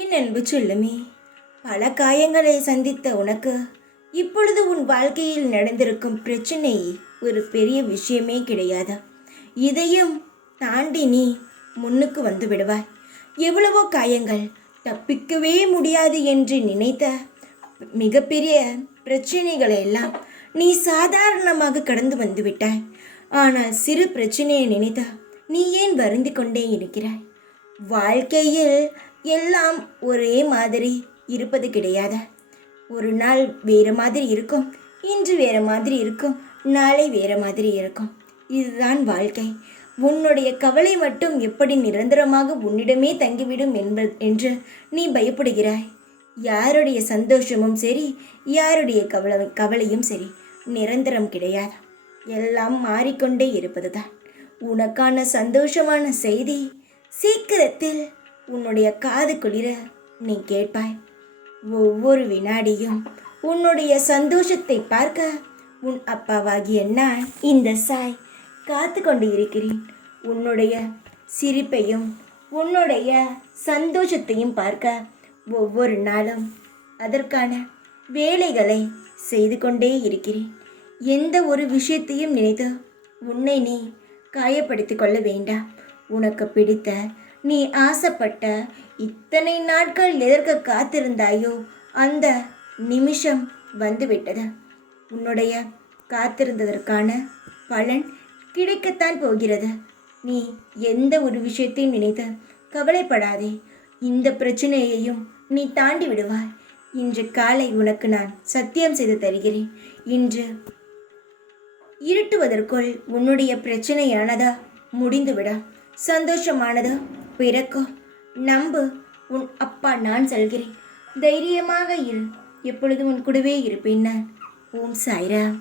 என் அன்பு செல்லுமே, பல காயங்களை சந்தித்த உனக்கு இப்பொழுது உன் வாழ்க்கையில் நடந்திருக்கும் பிரச்சனை ஒரு பெரிய விஷயமே கிடையாது. இதையும் தாண்டி நீ முன்னுக்கு வந்து விடுவாய். எவ்வளவோ காயங்கள், தப்பிக்கவே முடியாது என்று நினைத்த மிகப்பெரிய பிரச்சனைகளை எல்லாம் நீ சாதாரணமாக கடந்து வந்து விட்டாய். ஆனால் சிறு பிரச்சனையை நினைத்த நீ ஏன் வருந்தி கொண்டே இருக்கிறாய்? வாழ்க்கையில் எல்லாம் ஒரே மாதிரி இருப்பது கிடையாது. ஒரு நாள் வேறு மாதிரி இருக்கும், இன்று வேறு மாதிரி இருக்கும், நாளை வேறு மாதிரி இருக்கும். இதுதான் வாழ்க்கை. உன்னுடைய கவலை மட்டும் எப்படி நிரந்தரமாக உன்னிடமே தங்கிவிடும் என்று நீ பயப்படுகிறாய். யாருடைய சந்தோஷமும் சரி, யாருடைய கவலையும் சரி நிரந்தரம் கிடையாது. எல்லாம் மாறிக்கொண்டே இருப்பதுதான். உனக்கான சந்தோஷமான செய்தி சீக்கிரத்தில் உன்னுடைய காது குளிர நீ கேட்பாய். ஒவ்வொரு வினாடியும் உன்னுடைய சந்தோஷத்தை பார்க்க உன் அப்பாவாகிய நான் இந்த சாய் காத்து கொண்டு இருக்கிறேன். உன்னுடைய சிரிப்பையும் உன்னுடைய சந்தோஷத்தையும் பார்க்க ஒவ்வொரு நாளும் அதற்கான வேலைகளை செய்து கொண்டே இருக்கிறேன். எந்த ஒரு விஷயத்தையும் நினைத்து உன்னை நீ காயப்படுத்தி கொள்ள வேண்டாம். உனக்கு பிடித்த, நீ ஆசைப்பட்ட, இத்தனை நாட்கள் எதற்கு காத்திருந்தாயோ அந்த நிமிஷம் வந்துவிட்டது. உன்னுடைய காத்திருந்ததற்கான பலன் கிடைக்கத்தான் போகிறது. நீ எந்த ஒரு விஷயத்தையும் நினைத்து கவலைப்படாதே. இந்த பிரச்சனையையும் நீ தாண்டி விடுவாய். இன்று காலை உனக்கு நான் சத்தியம் செய்து தருகிறேன். இன்று இருட்டுவதற்குள் உன்னுடைய பிரச்சனையானதா முடிந்துவிட, சந்தோஷமானதா பிறக்கும். நம்பு, உன் அப்பா நான் சொல்கிறேன். தைரியமாக இரு. எப்பொழுதும் உன் கூடவே இருப்பேன் நான். ஓம் சாய்ராம்.